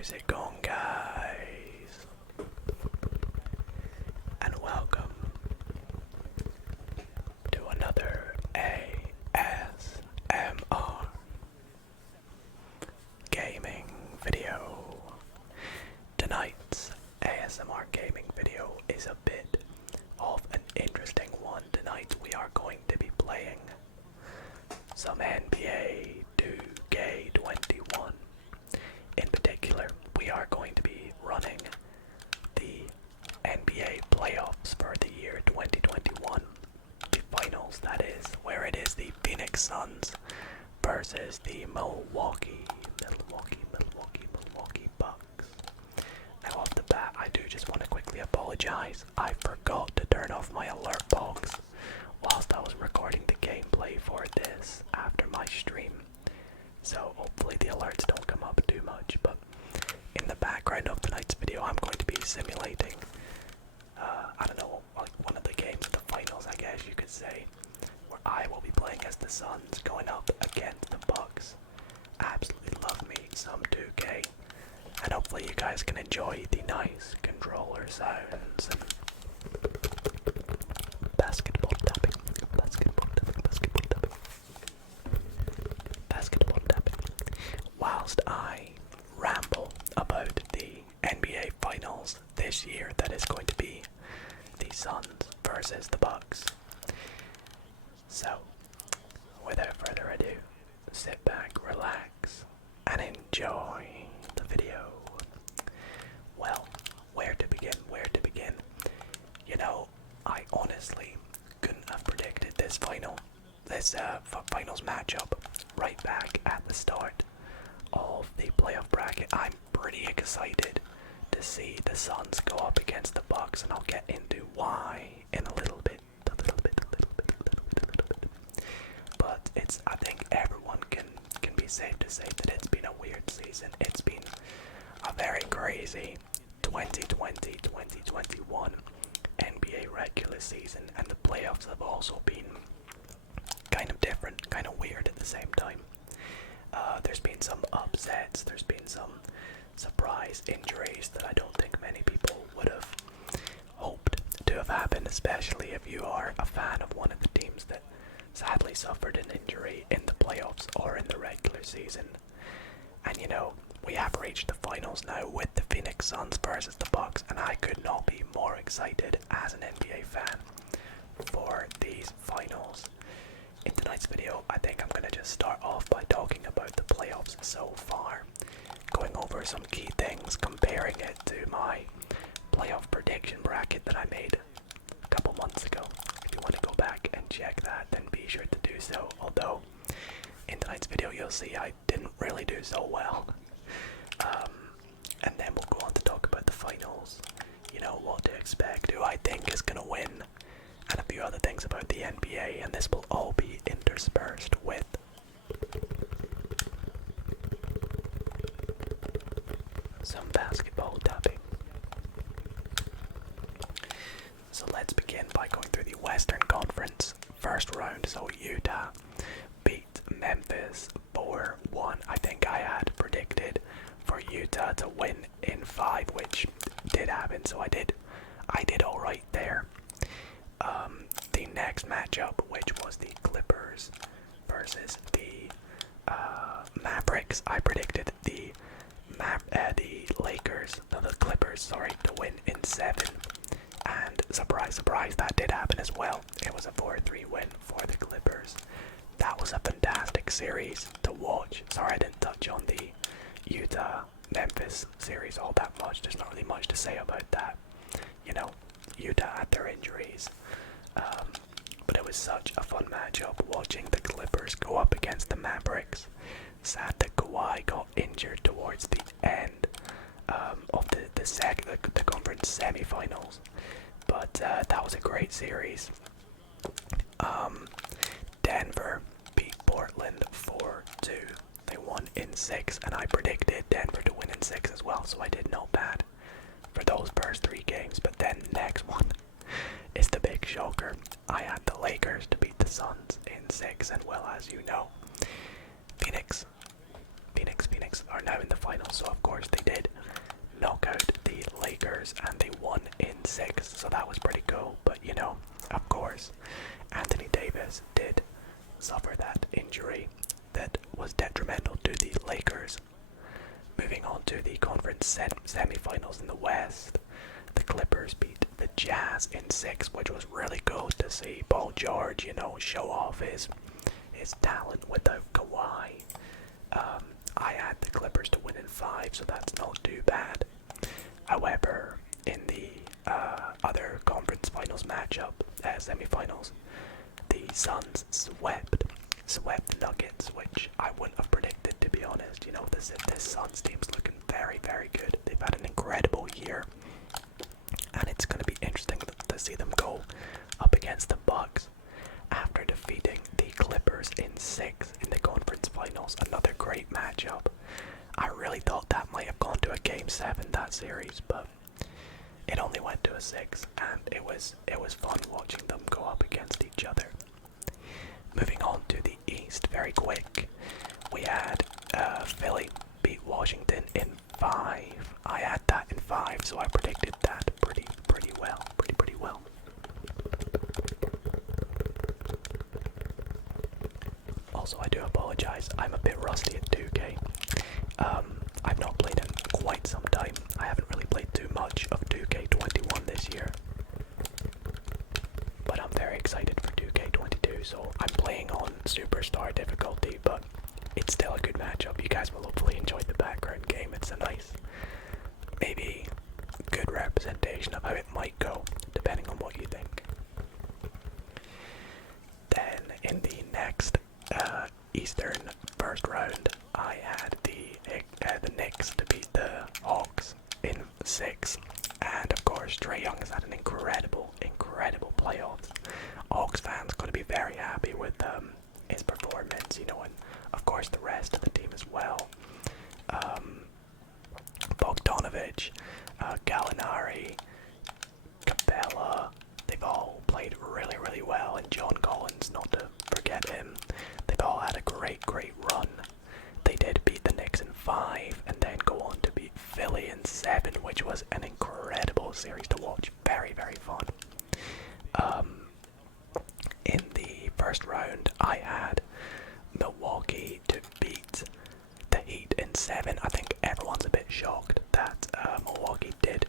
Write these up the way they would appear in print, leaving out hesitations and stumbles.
How's it going, guys? And welcome to another ASMR gaming video. Tonight's ASMR gaming video is a bit of an interesting one. Tonight we are going to be playing some NBA 2K21. In particular, we are going to be running the NBA playoffs for the year 2021. The finals, that is, where it is the Phoenix Suns versus the Milwaukee Bucks. Now off the bat, I do just want to quickly apologize. I forgot to turn off my alert box whilst I was recording the gameplay for this after my stream. So hopefully the alerts don't come up too much, but in the background of tonight's video I'm going to be simulating, I don't know, like one of the games of the finals, I guess you could say, where I will be playing as the Suns going up against the Bucks. Absolutely love me some 2K, and hopefully you guys can enjoy the nice controller sounds and basketball tapping. Whilst I ramble about the NBA Finals this year, that is going to be the Suns versus the Bucks. So, without further ado, sit back, relax, and enjoy the video. Well, where to begin? You know, I honestly couldn't have predicted this finals matchup right back at the start of the playoff bracket. I'm pretty excited to see the Suns go up against the Bucks, and I'll get into why in a little bit. But I think everyone can be safe to say that it's been a weird season. It's been a very crazy 2020-2021 NBA regular season, and the playoffs have also been kind of different, kind of weird at the same time. There's been some upsets, there's been some surprise injuries that I don't think many people would have hoped to have happened, especially if you are a fan of one of the teams that sadly suffered an injury in the playoffs or in the regular season. And you know, we have reached the finals now with the Phoenix Suns versus the Bucks, and I could not be more excited as an NBA fan for these finals. In tonight's video, I think I'm going to just start off by talking about the playoffs so far, going over some key things, comparing it to my playoff prediction bracket that I made a couple months ago. If you want to go back and check that, then be sure to do so, although in tonight's video you'll see I didn't really do so well. And then we'll go on to talk about the finals, you know, what to expect, who I think is going to win, and a few other things about the NBA, and this will all be interspersed with some basketball tapping. So let's begin by going through the Western Conference first round. So Utah beat Memphis 4-1. I think I had predicted for Utah to win in 5, which did happen, so I did alright there. The next matchup, which was the Clippers versus the Mavericks, I predicted the Clippers, to win in 7, and surprise, that did happen as well. It was a 4-3 win for the Clippers. That was a fantastic series to watch. Sorry I didn't touch on the Utah-Memphis series all that much. There's not really much to say about that. You know, Utah had their injuries, but it was such a fun matchup watching the Clippers go up against the Mavericks. Sad that Kawhi got injured towards the end of the conference semi-finals, but that was a great series. Denver beat Portland 4-2. They won in 6, and I predicted Denver to win in 6 as well, so I did not bad for those first 3 games. But then next one is the big shocker. I had the Lakers to beat the Suns in 6, and well, as you know, Phoenix are now in the finals, so of course they did. knock out the Lakers, and they won in 6, so that was pretty cool. But you know, of course, Anthony Davis did suffer that injury that was detrimental to the Lakers. Moving on to the conference semifinals in the West, the Clippers beat the Jazz in 6, which was really cool to see Paul George, you know, show off his talent without Kawhi. I had the Clippers to win in 5, so that's not too bad. However, in the other conference finals matchup, semifinals, the Suns swept the Nuggets, which I wouldn't have predicted, to be honest. You know, this Suns team's looking very, very good. They've had an incredible year, and it's going to be interesting to see them go up against the Bucks after defeating the Clippers in 6 in the conference finals. Another great matchup. I really thought that might have gone to a Game 7, that series, but it only went to a 6, and it was fun watching them go up against each other. Moving on to the East very quick, we had Philly beat Washington in 5. I had that in 5, so I predicted that pretty well. Pretty well. Also, I do apologize, I'm a bit rusty at 2K. I've not played in quite some time. I haven't really played too much of 2K21 this year. But I'm very excited for 2K22, so I'm playing on Superstar difficulty, but it's still a good matchup. You guys will hopefully enjoy the background game. It's a nice, maybe good representation of how it might go, depending on what you think. Then in the next Eastern first round, I had the Knicks to beat the Hawks in 6, and of course Trae Young has had an incredible playoffs. Hawks fans going to be very happy with his performance, you know, and of course the rest of the team as well. Bogdanovic, Gallinari, Capella, they've all played really well, and John Collins, not to forget him. They've all had a great run. They did beat the Knicks in 5, and then go on to beat Philly in 7, which was an incredible series to watch. Very fun. In the first round, I had Milwaukee to beat the Heat in 7. I think everyone's a bit shocked that Milwaukee did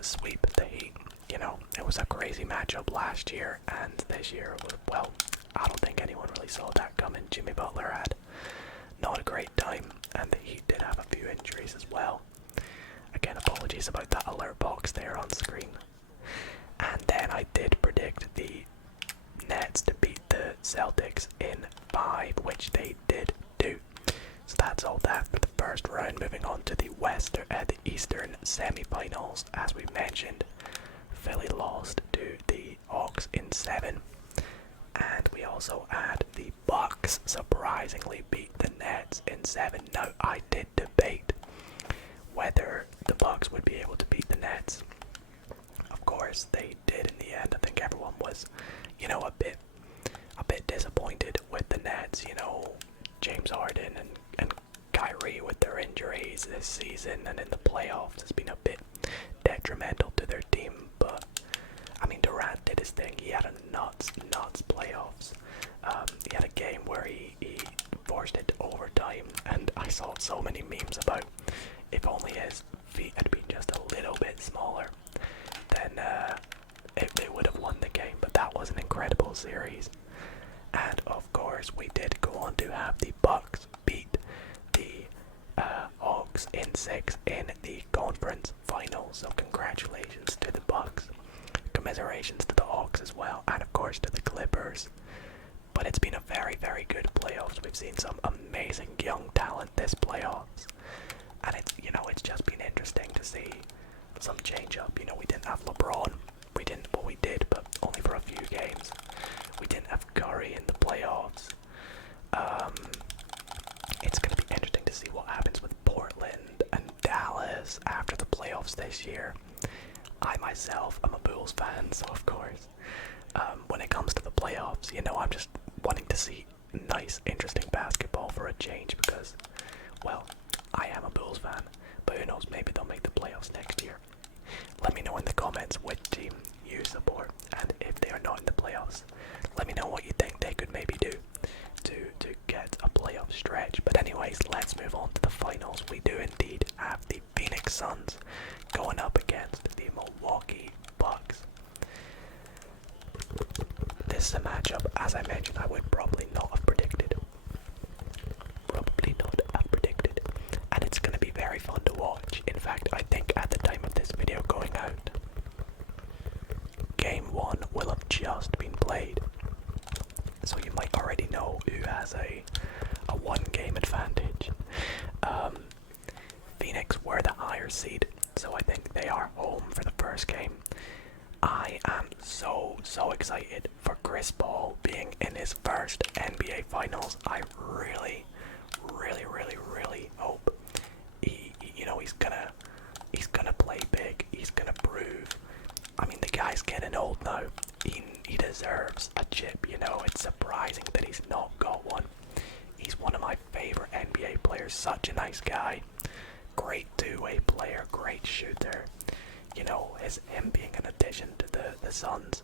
sweep the Heat. You know, it was a crazy matchup last year, and this year, well, I don't think anyone really saw that coming. Jimmy Butler had not a great time, and the Heat did have a few injuries as well. Again, apologies about that alert box there on screen. And then I did predict the Nets to beat the Celtics in 5, which they did do. So that's all that for the first round. Moving on to the Eastern semifinals, as we mentioned, Philly lost to the Hawks in 7. And we also had the Bucks surprisingly beat the Nets in 7. Now, I did debate whether the Bucks would be able to beat the Nets. Of course, they did in the end. I think everyone was, you know, a bit disappointed with the Nets. You know, James Harden and Kyrie with their injuries this season and in the playoffs has been a bit detrimental to their team. But I mean, Durant did his thing. He had a nuts playoffs. He had a game where he forced it to overtime, and I saw so many memes about if only his feet had been just a little bit smaller, then they would have won the game. But that was an incredible series. And of course, we did go on to have the Bucks beat the Hawks in 6 in the conference finals. So congratulations to the Bucks. Commiserations to the Hawks as well, and of course to the Clippers. But it's been a very good playoffs. We've seen some amazing young talent this playoffs, and it's just been interesting to see some change up. You know, we didn't have LeBron. We did, but only for a few games. We didn't have Curry in the playoffs. It's going to be interesting to see what happens with Portland and Dallas after the playoffs this year. I myself am a Bulls fan, so of course, when it comes to the playoffs, you know, I'm just wanting to see nice, interesting basketball for a change because, well, I am a Bulls fan, but who knows, maybe they'll anyways, let's move on to the finals. We do indeed have the Phoenix Suns going up against the Milwaukee Bucks. This is a matchup, as I mentioned, I would probably not have predicted. Probably not have predicted. And it's going to be very fun to watch. In fact, I think at the time of this video going out, Game 1 will have just been played. So you might already know who has a one-game advantage. Phoenix were the higher seed, so I think they are home for the first game. I am so excited for Chris Paul being in his first NBA Finals. I really hope he's gonna play big. He's gonna prove. I mean, the guy's getting old now. He deserves a chip. It's surprising that he's not got one. He's one of my favorite NBA players. Such a nice guy. Great two-way player. Great shooter. Him being an addition to the Suns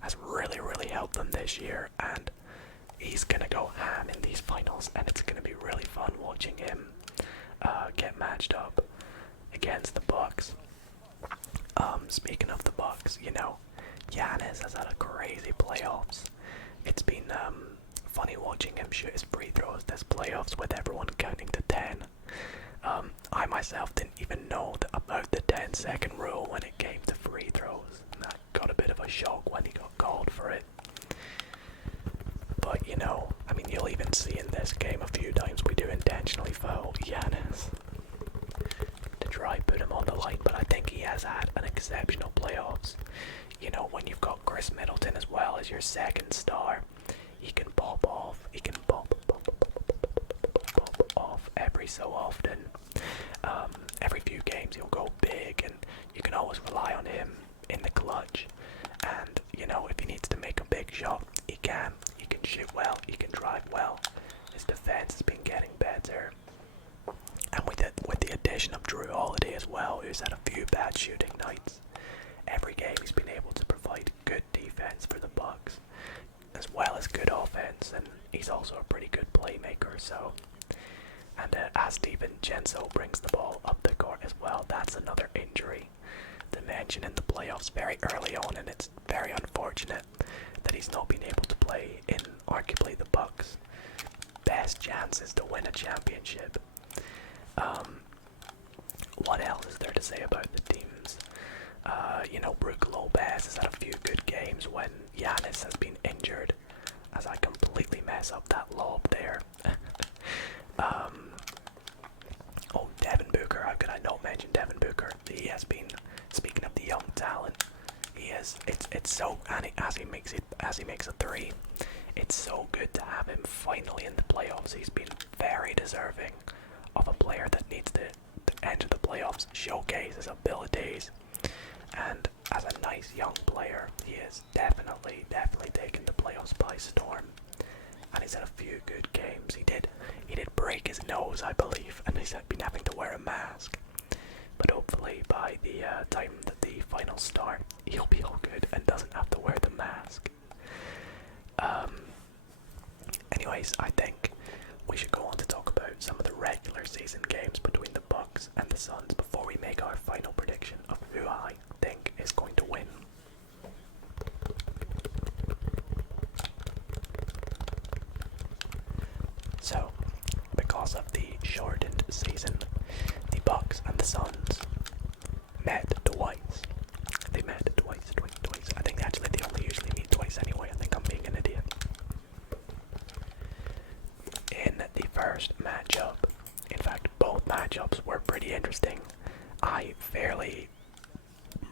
has really helped them this year, and he's gonna go ham in these finals, and it's gonna be really fun watching him get matched up against the Bucks. Speaking of the Bucks, Giannis has had a crazy playoffs. It's been funny watching him shoot his free throws this playoffs with everyone counting to 10. I myself didn't even know about the 10-second rule when it came to free throws, and I got a bit of a shock when he got called for it. But you'll even see in this game a few times we do intentionally foul Giannis to try put him on the line, but I think he has had an exceptional playoffs. When you've got Chris Middleton as well as your second star, he can pop off. He can pop off every so often. Every few games he'll go big, and you can always rely on him in the clutch. And if he needs to make a big shot, he can. He can shoot well. He can drive well. His defense has been getting better. And with the addition of Drew Holiday as well, who's had a few bad shooting nights, every game he's been able to provide good defense for the Bucks, as well as good offense, and he's also a pretty good playmaker. So, and as DiVincenzo brings the ball up the court as well, that's another injury to mention in the playoffs very early on, and it's very unfortunate that he's not been able to play in arguably the Bucks' best chances to win a championship. What else is there to say about the teams? Brook Lopez has had a few good games when Giannis has been injured, as I completely mess up that lob there. Devin Booker, how could I not mention Devin Booker? He has been, speaking of the young talent, it's so, and as he makes a three, it's so good to have him finally in the playoffs. He's been very deserving of a player that needs to enter the playoffs, showcase his abilities, and as a nice young player, he is definitely taken the playoffs by storm. And he's had a few good games. He did break his nose, I believe, and he's been having to wear a mask. But hopefully by the time that the finals start, he'll be all good and doesn't have to wear the mask. Anyways, I think we should go on to talk about some of the regular season games between the Bucks and the Suns before we make our final prediction of who I think is going to win. So, because of the shortened season, the Bucks and the Suns met twice. They met twice. I think actually they only usually meet twice anyway. I think I'm being an idiot. In the first matchup, in fact, both matchups were pretty interesting. I fairly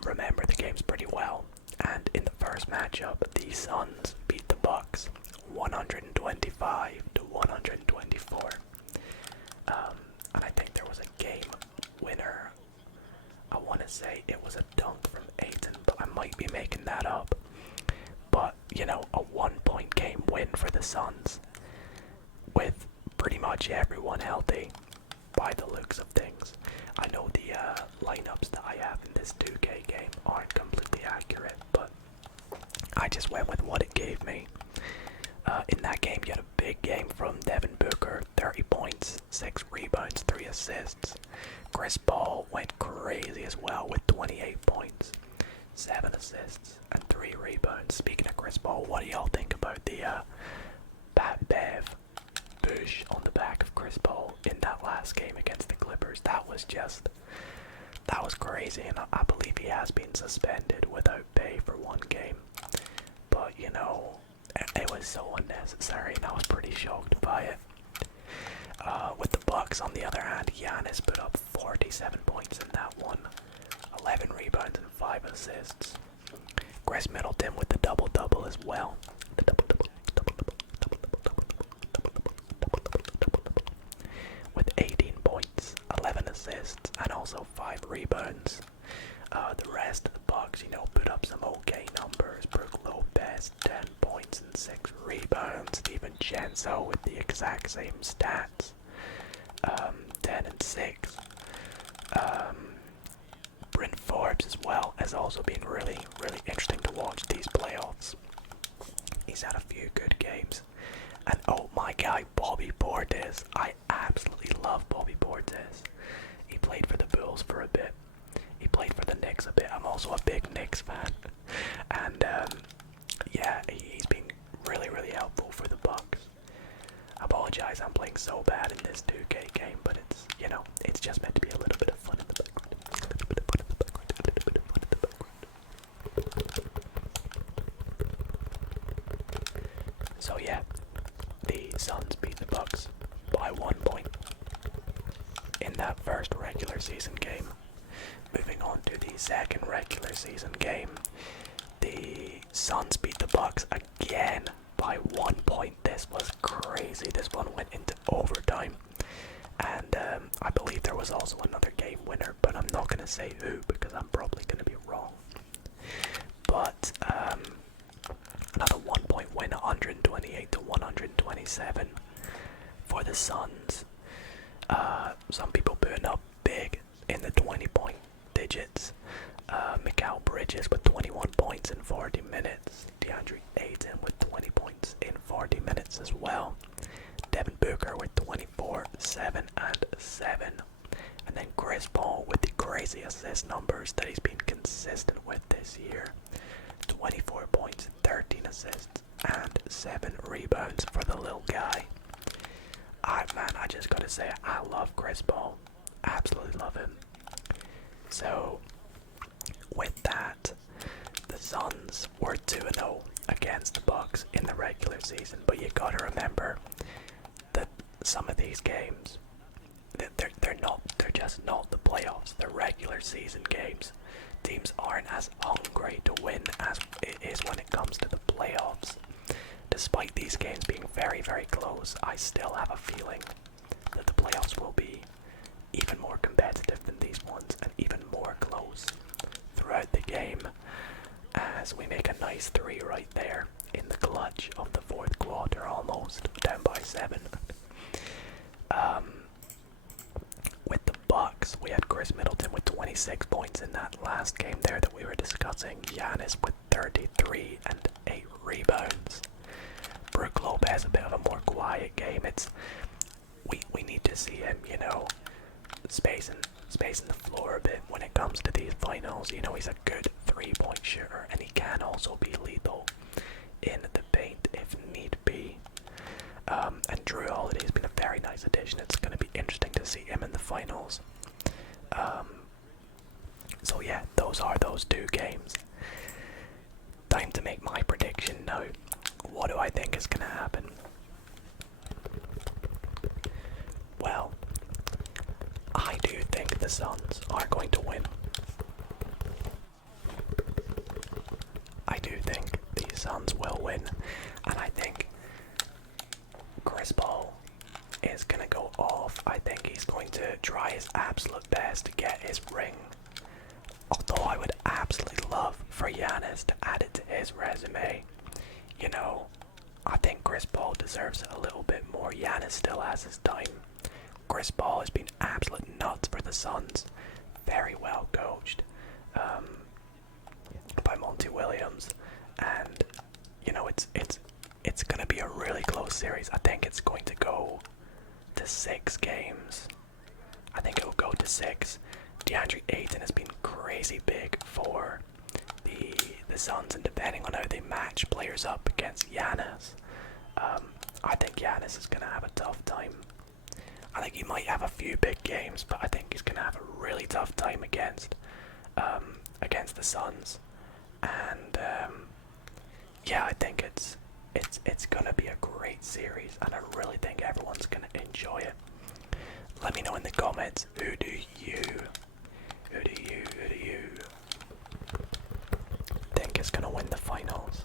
remember the games pretty well. And in the first matchup, the Suns beat the Bucks 125 to 124. And I think there was a game winner. I want to say it was a dunk from Aiton, but I might be making that up. But, a 1-point game win for the Suns with pretty much everyone healthy by the looks of things. I know the lineups that I have in this 2K game aren't completely accurate, but I just went with what it gave me. In that game, you had a big game from Devin Booker, 30 points, 6 rebounds, 3 assists. Chris Paul went crazy as well with 28 points, 7 assists, and 3 rebounds. Speaking of Chris Paul, what do y'all think about the Pat Bev bush on the back of Chris Paul in that last game against the Clippers? That was crazy, and I believe he has been suspended without pay for 1 game. But, you know, it was so unnecessary, and I was pretty shocked by it. With the Bucks, on the other hand, Giannis put up 47 points in that one, 11 rebounds and 5 assists. Chris Middleton with the double-double as well. The double-double, with 18 points, 11 assists, and also 5 rebounds. The rest of the Bucks, you know, put up some okay numbers. Brook Lopez, 10 points and 6 rebounds. Steven Genso with the exact same stats, 10 and 6. Bryn Forbes as well has also been really interesting to watch these playoffs. He's had a few good games. And oh, my guy Bobby Portis. I absolutely love Bobby Portis. He played for the Bulls for a bit. He played for the Knicks a bit. I'm also a big Knicks fan. And yeah, he's been really helpful for the Bucks. I apologize, I'm playing so bad in this 2K game, but it's, you know, it's just meant to be a little bit of fun in the background. A little bit of fun in the background. A little bit of fun in the background. So yeah, the Suns beat the Bucks by 1 point in that first regular season game. Moving on to the second regular season game, the Suns beat the Bucks again by 1 point. This was crazy. This one went into overtime, and I believe there was also another game winner, but I'm not going to say who because I'm probably going to be wrong. But another 1 point win, 128 to 127 for the Suns. Some people putting up big in the 20-point digits. Mikal Bridges with 21 points in 40 minutes. DeAndre Ayton with 20 points in 40 minutes as well. Devin Booker with 24, 7, and 7. And then Chris Paul with the crazy assist numbers that he's been consistent with this year. 24 points, 13 assists, and 7 rebounds for the little guy. I just gotta say, I love Chris Paul. Absolutely love him. So, with that, the Suns were 2-0 against the Bucks in the regular season, but you gotta remember that some of these games, they're just not the playoffs. They're regular season games. Teams aren't as hungry to win as it is when it comes to the playoffs. Despite these games being very close, I still have a feeling that the playoffs will be even more competitive than these ones and even more close throughout the game, as we make a nice 3 right there in the clutch of the 4th quarter, almost down by 7. With the Bucks, we had Chris Middleton with 26 points in that last game there that we were discussing. Giannis with 33 and 8 rebounds. Brook Lopez a bit of a more quiet game. We need to see him, you know, spacing the floor a bit when it comes to these finals. You know, he's a good 3-point shooter, and he can also be lethal in the paint if need be. And Drew Holiday has been a very nice addition. It's going to be interesting to see him in the finals. So yeah, those are those 2 games. Time to make my prediction now. What do I think is going to happen? Well, I do think the Suns are going to win. I do think the Suns will win, and I think Chris Paul is going to go off. I think he's going to try his absolute best to get his ring. Although I would absolutely love for Giannis to add it to his resume. You know, I think Chris Paul deserves it a little bit more. Giannis still has his time. Chris Paul has been absolute nuts for the Suns. Very well coached by Monty Williams, and you know it's going to be a really close series. I think it's going to go to 6 games. I think it will go to 6. DeAndre Ayton has been crazy big for the Suns, and depending on how they match players up against Giannis, I think Giannis is going to have a tough time. I think he might have a few big games, but I think he's going to have a really tough time against the Suns. And yeah, I think it's going to be a great series, and I really think everyone's going to enjoy it. Let me know in the comments, who do you think is going to win the finals?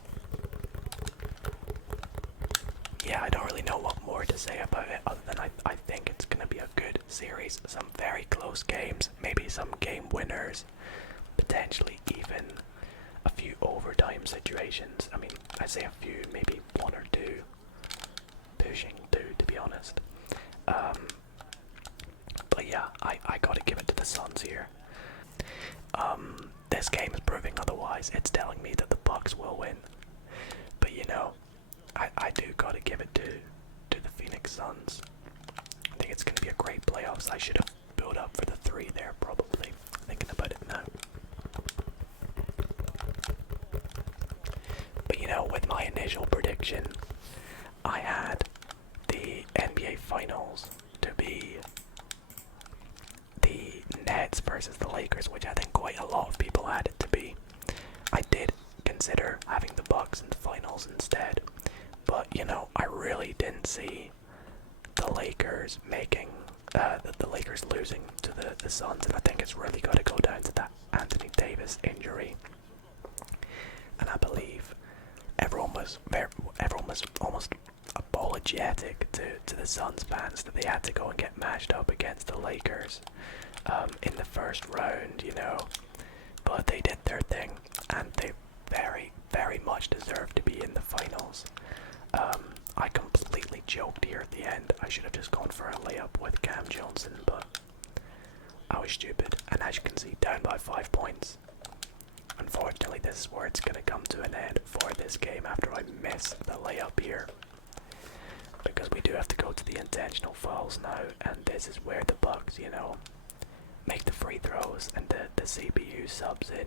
Yeah, I don't really know what more to say about it other than I think it's going to be a good series. Some very close games, maybe some game winners, potentially even a few overtime situations. I mean, I say a few, maybe 1 or 2, pushing 2 to be honest. But yeah, I gotta give it to the Suns here. This game is proving otherwise. It's telling me that the Bucks will win. But you know, I do gotta give it to the Phoenix Suns. I think it's gonna be a great playoffs. I should have built up for the 3 there, probably. Thinking about it now. But you know, with my initial prediction, I had the NBA Finals to be the Nets versus the Lakers, which I think quite a lot of people had it to be. I did consider having the Bucks in the finals instead, but you know, I really didn't see the Lakers making the Lakers losing to the Suns, and I think it's really got to go down to that Anthony Davis injury. And I believe everyone was almost apologetic to the Suns fans that they had to go and get matched up against the Lakers in the first round, you know. But they did their thing, and they very much deserve to be in the finals. I completely joked here at the end. I should have just gone for a layup with Cam Johnson, but I was stupid. And as you can see, down by 5 points. Unfortunately, this is where it's going to come to an end for this game after I miss the layup here. Because we do have to go to the intentional fouls now, and this is where the Bucks, you know, make the free throws, and the CPU subs in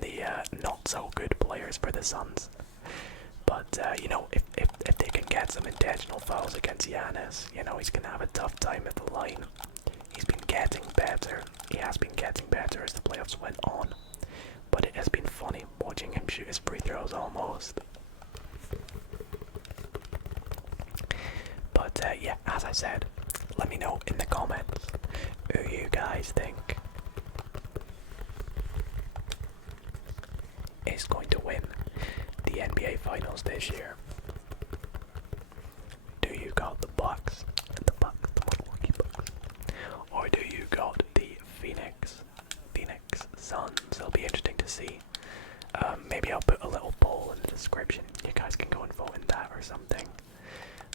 the not so good players for the Suns. But you know, if they can get some intentional fouls against Giannis, you know, he's gonna have a tough time at the line. He's been getting better. He has been getting better as the playoffs went on. But it has been funny watching him shoot his free throws almost. But yeah, as I said, let me know in the comments who you guys think is going to win the NBA Finals this year. Do you got the Bucks, the Milwaukee Bucks, or do you got the Phoenix Suns? It'll be interesting to see. Maybe I'll put a little poll in the description. You guys can go and vote in that or something.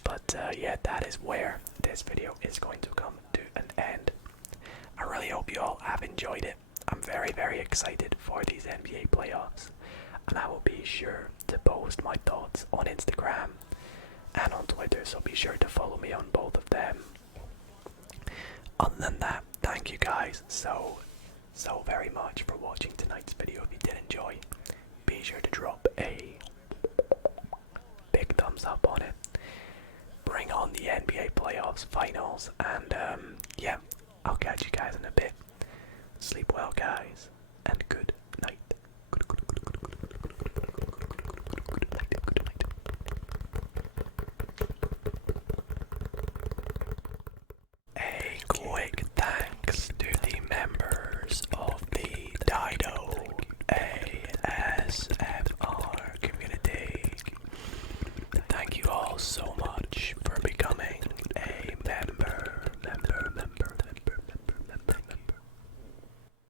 But yeah, that is where this video is going to come to an end. I really hope you all have enjoyed it. I'm very excited for these NBA playoffs, and I will be sure to post my thoughts on Instagram and on Twitter, so be sure to follow me on both of them. Other than that, thank you guys so very much for watching tonight's video. If you did enjoy, be sure to drop a big thumbs up on it. Bring on the NBA playoffs, finals, and yeah, I'll catch you guys in a bit. Sleep well, guys, and good